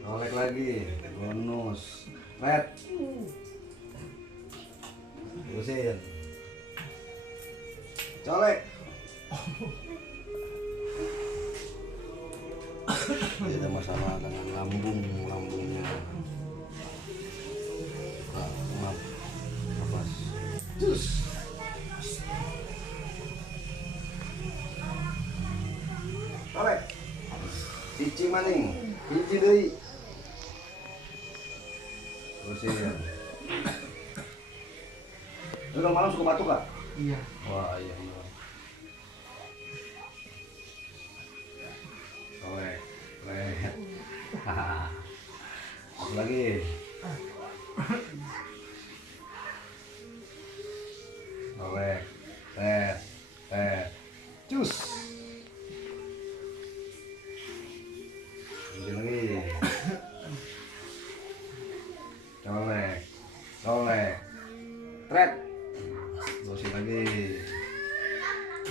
Olek lagi, bonus, red, terusin, colek. Ini ada masalah dengan lambungnya. Maaf, lepas. Cus. Colek. Cici maning, hiji deui. Terusin. Lu kalau malam suka batuk gak? Iya. Wah iya bener. Oleh, satu lagi. Oleh, cus. Lanjut lagi. Oleh, thread. Terusin lagi.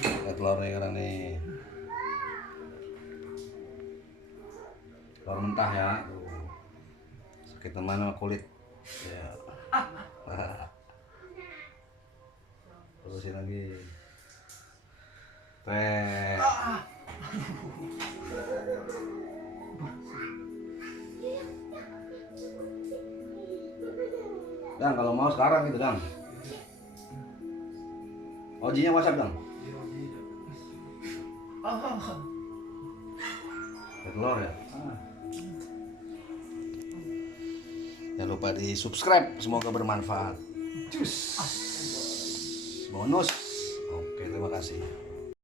Lihat telurnya karena nih. Telur mentah ya. Sakit mana kulit. Ya. Terusin lagi. Teh. Dan kalau mau sekarang gitu Dang. Ojinya WhatsApp Dang. Telur ya. Jangan lupa di subscribe, semoga bermanfaat. Cus. Bonus. Oke, terima kasih.